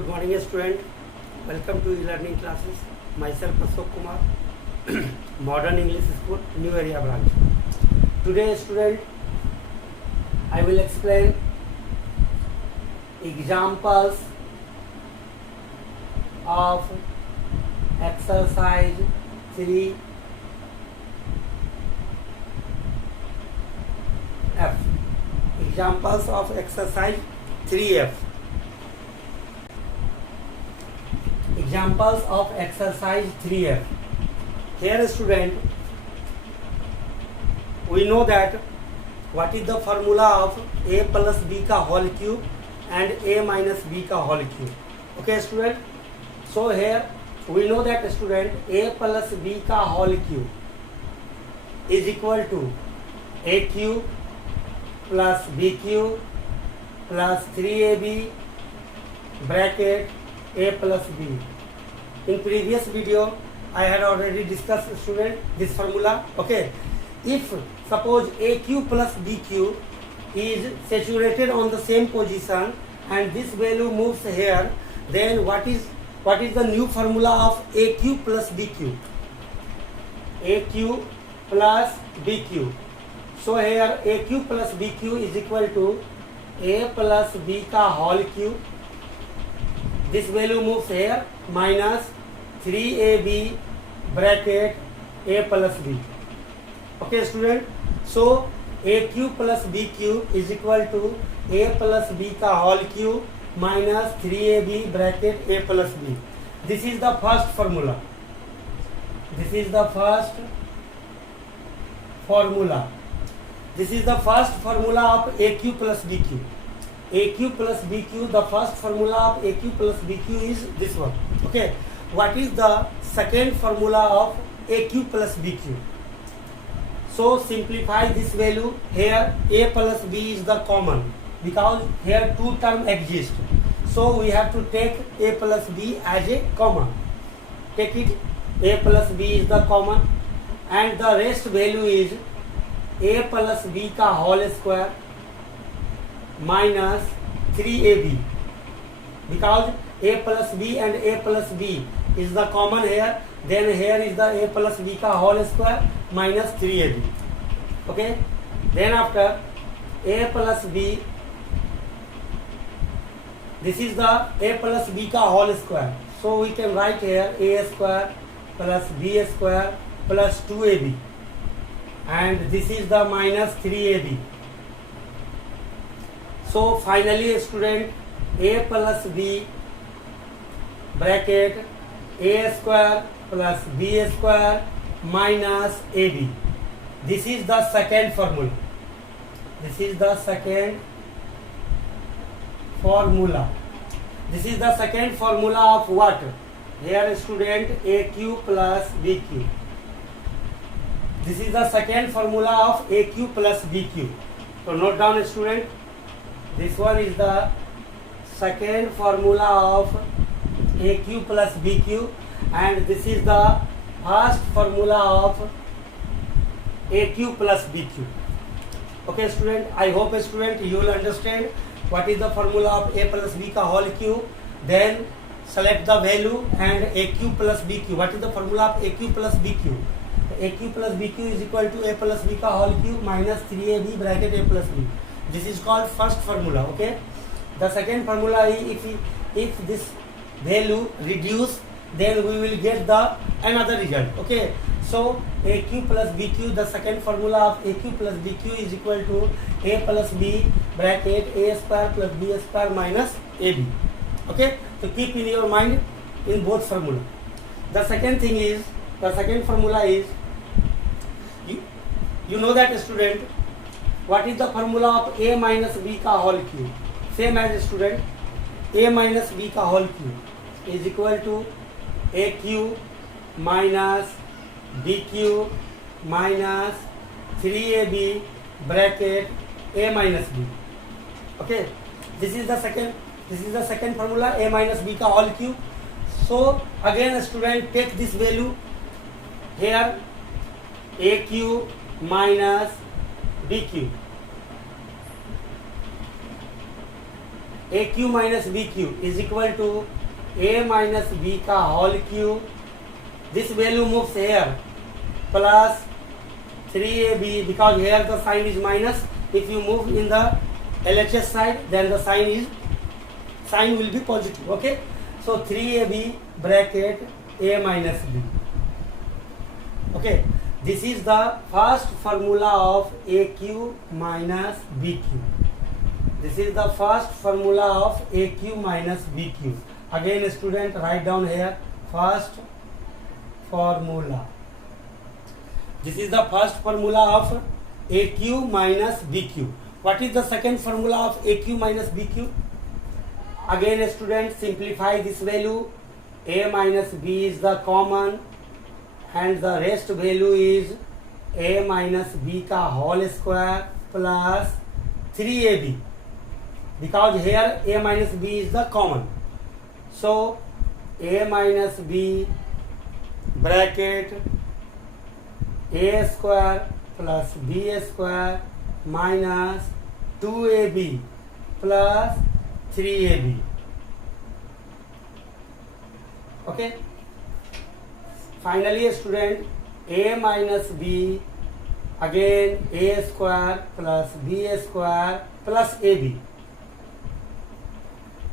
Good morning, student. Welcome to e-learning classes. Myself Ashok Kumar, Modern English School, New Area branch. Today, student, I will explain examples of exercise 3F. Examples of exercise 3F. Examples of exercise 3F. Here, student, we know that what is the formula of a plus b ka whole cube and a minus b ka whole cube. Okay, student. So here we know that, student, a plus b ka whole cube is equal to a cube plus b cube plus 3ab bracket a plus b. In previous video I had already discussed, student, this formula. Okay, if suppose a cube plus b cube is saturated on the same position and this value moves here, then what is the new formula of a cube plus b cube? A cube plus b cube. So here a cube plus b cube is equal to a plus b ka whole cube. This value moves here, minus 3ab bracket a plus b. Okay, student. So a cube plus b cube is equal to a plus b ka whole cube minus 3ab bracket a plus b. This is the first formula. This is the first formula. This is the first formula of a cube plus b cube. A cube plus b cube, the first formula of a cube plus b cube is this one. Okay. What is the second formula of a cube plus b cube? So simplify this value. Here a plus b is the common because here two terms exist. So we have to take a plus b as a common. Take it, a plus b is the common and the rest value is a plus b ka whole square minus 3ab, because a plus b and a plus b is the common here, then here is the a plus b ka whole square minus 3ab. Okay, then after a plus b, this is the a plus b ka whole square, so we can write here a square plus b square plus 2ab, and this is the minus 3ab. So finally, student, a plus b bracket a square plus b square minus ab. This is the second formula. This is the second formula. This is the second formula of what? Here, student, a cube plus b cube. This is the second formula of a cube plus b cube. So note down, student. This one is the second formula of a cube plus b cube, and this is the first formula of a cube plus b cube. Okay, student, I hope, student, you will understand what is the formula of a plus b ka whole cube. Then select the value and a cube plus b cube. What is the formula of a cube plus b cube? A cube plus b cube is equal to a plus b ka whole cube minus 3ab bracket a plus b. This is called first formula. Okay, the second formula is if this value reduce, then we will get the another result. Okay, so a cube plus b cube, the second formula of a cube plus b cube is equal to a plus b bracket a square plus b square minus ab. Okay, so keep in your mind in both formula. The second thing is, the second formula is, you know that, student, what is the formula of a minus b ka whole cube? Same as, student, a minus b ka whole cube is equal to a cube minus b cube minus 3ab bracket a minus b. Okay, this is the second formula, a minus b ka whole cube. So again, student, take this value here, a cube minus b cube a cube minus b cube is equal to a minus b का whole cube. This value moves here plus 3ab because here the sign is minus. If you move in the LHS side, then the sign will be positive. Okay, so 3ab bracket a minus b. Okay, this is the first formula of aq minus bq. This is the first formula of aq minus bq. Again, student, write down here first formula. This is the first formula of aq minus bq. What is the second formula of aq minus bq? Again, student, simplify this value. A minus b is the common and the rest value is a minus b ka whole square plus 3ab, because here a minus b is the common. So a minus b bracket a square plus b square minus 2ab plus 3ab. Okay, finally, student, a minus b again a square plus b square plus ab.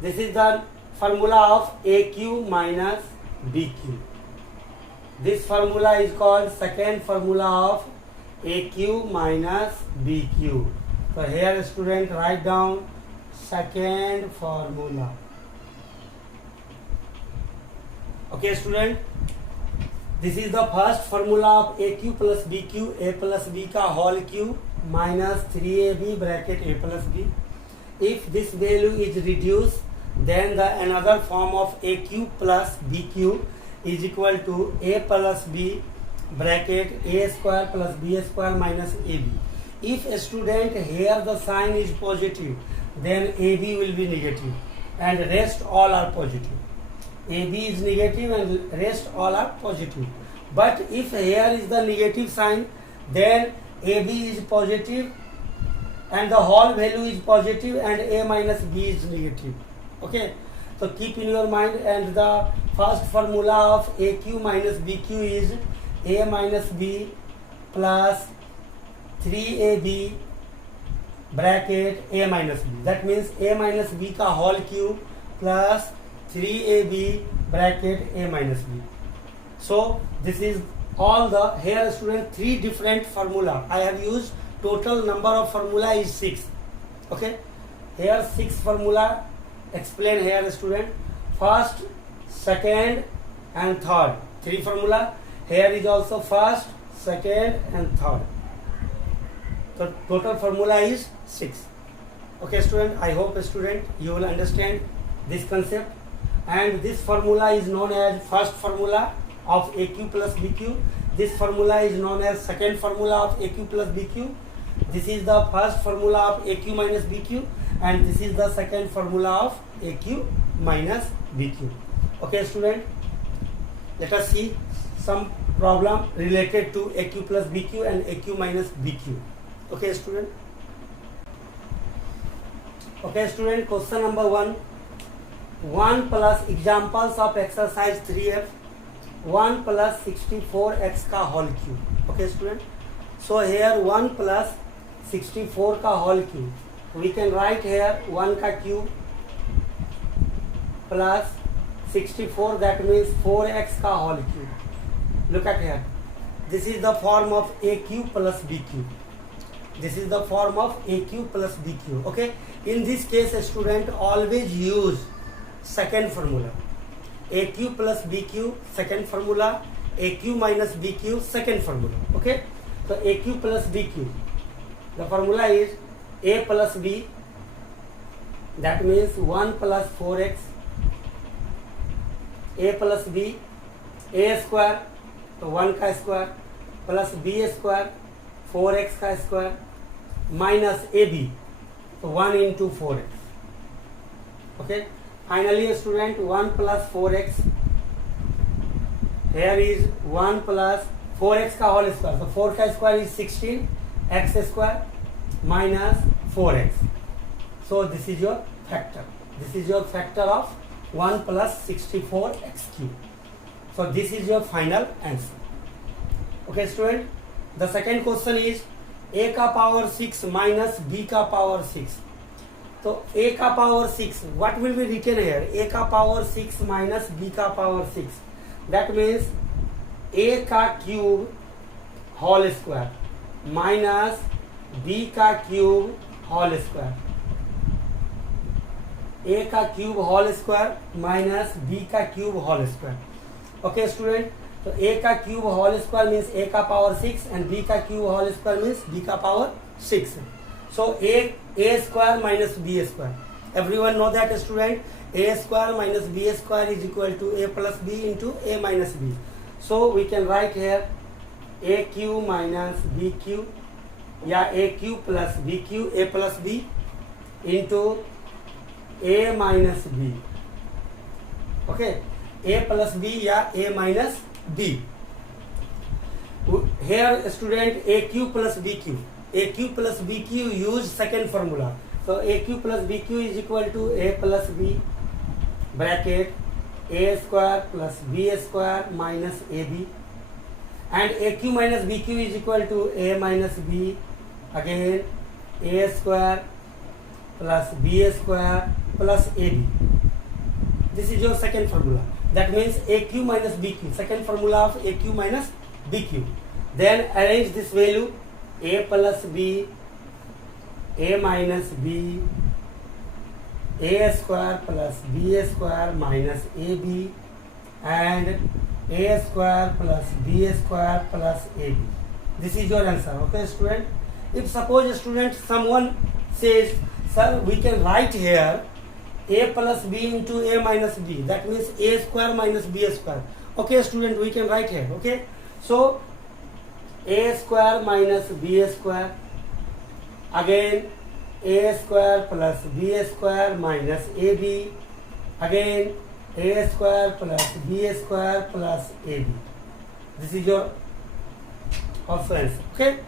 This is the formula of aq minus bq. This formula is called second formula of aq minus bq. So here, student, write down second formula. Okay, student, this is the first formula of aq plus bq, a plus b ka whole cube minus 3ab bracket a plus b. If this value is reduced, then the another form of aq plus bq is equal to a plus b bracket a square plus b square minus ab. If a student here the sign is positive, then ab will be negative and rest all are positive. AB is negative and rest all are positive. But if here is the negative sign, then AB is positive and the whole value is positive and A minus B is negative. Okay, so keep in your mind, and the first formula of AQ minus BQ is A minus B plus 3AB bracket A minus B. That means A minus B ka whole cube plus 3ab bracket a minus b. So this is all the here, student, three different formula I have used. Total number of formula is 6. Okay, here 6 formula explain here, student. First, second and third, 3 formula. Here is also first, second and third. So total formula is 6. Okay, student, I hope, student, you will understand this concept. And this formula is known as first formula of AQ plus BQ. This formula is known as second formula of AQ plus BQ. This is the first formula of AQ minus BQ, and this is the second formula of AQ minus BQ. Okay, student, let us see some problem related to AQ plus BQ and AQ minus BQ. Okay, student. Okay, student, question number 1. 1 plus examples of exercise 3F, 1 plus 64x का whole cube. Okay, student. So here 1 plus 64 का whole cube. We can write here 1 का cube plus 64, that means 4x का whole cube. Look at here. This is the form of AQ plus BQ. This is the form of AQ plus BQ. Okay. In this case, a student always use second formula. AQ plus BQ second formula, AQ minus BQ second formula. Okay. So AQ plus BQ, the formula is A plus B, that means 1 plus 4x, A plus B, A square, so 1 का square plus B square 4x का square minus AB, so 1 into 4x. Okay. Finally, student, 1 plus 4x. Here is 1 plus 4x का whole square. So 4 का square is 16, x square minus 4x. So this is your factor. This is your factor of 1 plus 64x cube. So this is your final answer. Okay student, the second question is a का power 6 minus b का power 6. तो a का power 6, what will be written here? a का power 6 minus b का power 6. That means a का cube whole square minus b का cube whole square. a का cube whole square minus b का cube whole square. Okay student, तो a का cube whole square means a का power 6 and b का cube whole square means b का power 6. So a square minus b square. Everyone know that student, a square minus b square is equal to a plus b into a minus b. So we can write here a cube minus b cube या a cube plus b cube a plus b into a minus b. Okay, a plus b या a minus b. Here student, a cube plus b cube. A cube plus b cube use second formula. So a cube plus b cube is equal to a plus b bracket a square plus b square minus ab, and a cube minus b cube is equal to a minus b again a square plus b square plus ab. This is your second formula. That means a cube minus b cube, second formula of a cube minus b cube. Then arrange this value a plus b, a minus b, a square plus b square minus ab, and a square plus b square plus ab. This is your answer. Okay student, if suppose student someone says, sir, we can write here a plus b into a minus b, that means a square minus b square. Okay student, we can write here. Okay, so a square minus b square again a square plus b square minus ab, again a square plus b square plus ab. This is your also answer. Okay,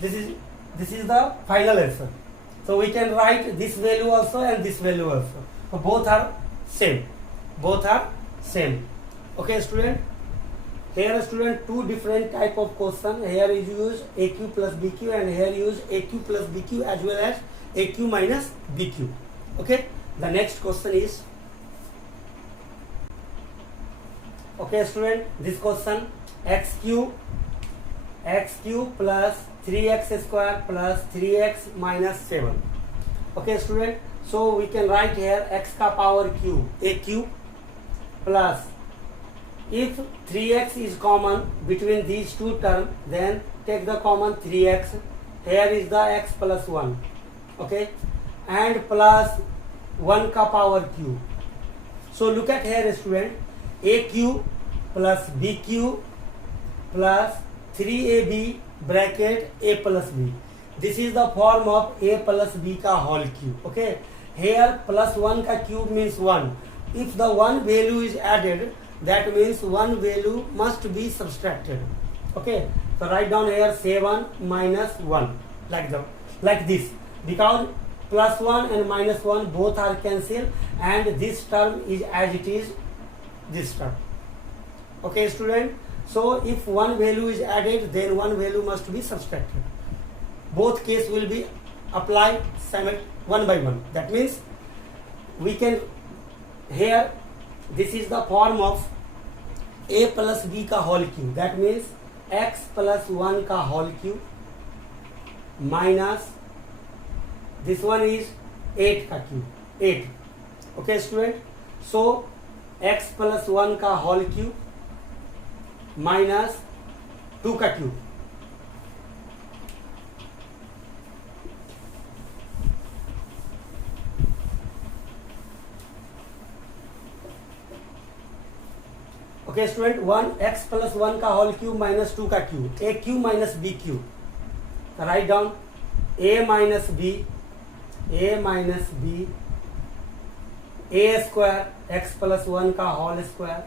this is the final answer. So we can write this value also and this value also. So both are same. Both are same. Okay student. Here student, two different type of question. Here you use AQ plus BQ and here you use AQ plus BQ as well as AQ minus BQ. Okay. The next question is, okay student, this question, x cube plus 3x square plus 3x minus 7. Okay student, so we can write here x का power cube a cube plus, if 3x is common between these two terms, then take the common 3x. Here is the x plus 1. Okay, and plus 1 का power cube. So look at here student, a cube plus b cube plus 3ab bracket a plus b. This is the form of a plus b का whole cube. Okay, here plus 1 का cube means 1. If the one value is added, that means one value must be subtracted. Okay, so write down here 7 minus 1 like this, because plus 1 and minus 1 both are cancelled and this term is as it is this term. Okay student, so if one value is added, then one value must be subtracted. Both case will be applied one by one. That means we can here, this is the form of a plus b का whole cube. That means x plus 1 का whole cube minus this one is 8 का cube 8. Okay student, so x plus 1 का whole cube minus 2 का cube. Okay student, 1 x plus 1 का whole cube minus 2 का cube, a cube minus b cube. Write down a minus b a square x plus 1 का whole square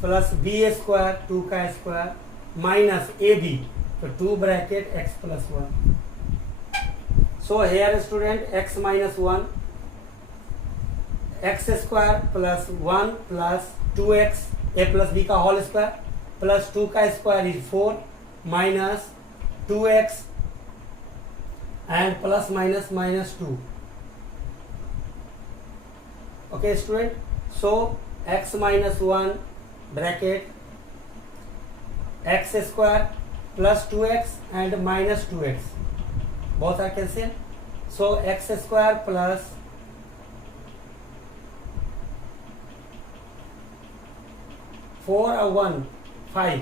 plus b square 2 का square minus ab, so 2 bracket x plus 1. So here student, x minus 1 x square plus 1 plus 2x a plus B का whole square plus 2 का स्क्वायर is 4 minus 2x and plus minus minus 2. Okay student, so x minus 1 bracket x square plus 2x and minus 2x, both are cancelled. So x square plus 4 or 1 5.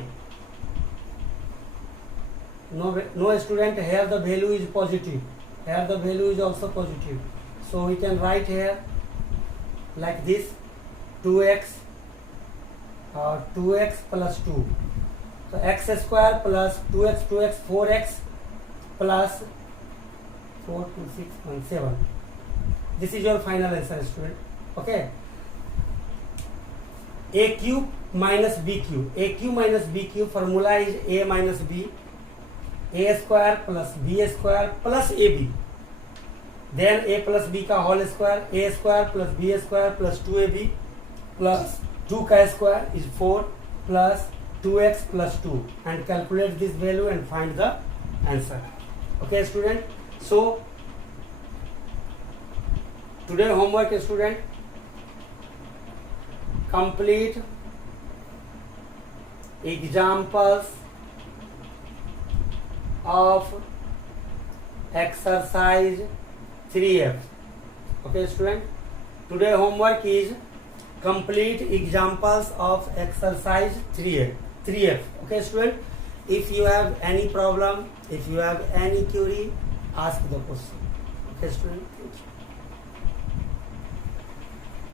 No student, here the value is positive, here the value is also positive, so we can write here like this 2x or 2x plus 2. So x square plus 2x 4x plus 4 2 6 1 7. This is your final answer student. Okay, a cube minus b cube. A cube minus b cube formula is a minus b, a square plus b square plus ab. Then a plus b का whole square, a square plus b square plus 2ab plus 2 का square is 4 plus 2x plus 2, and calculate this value and find the answer. Okay student, so today homework student, complete examples of exercise 3F. Okay student, today homework is complete examples of exercise 3F. Okay student, if you have any problem, if you have any query, ask the question. Okay student.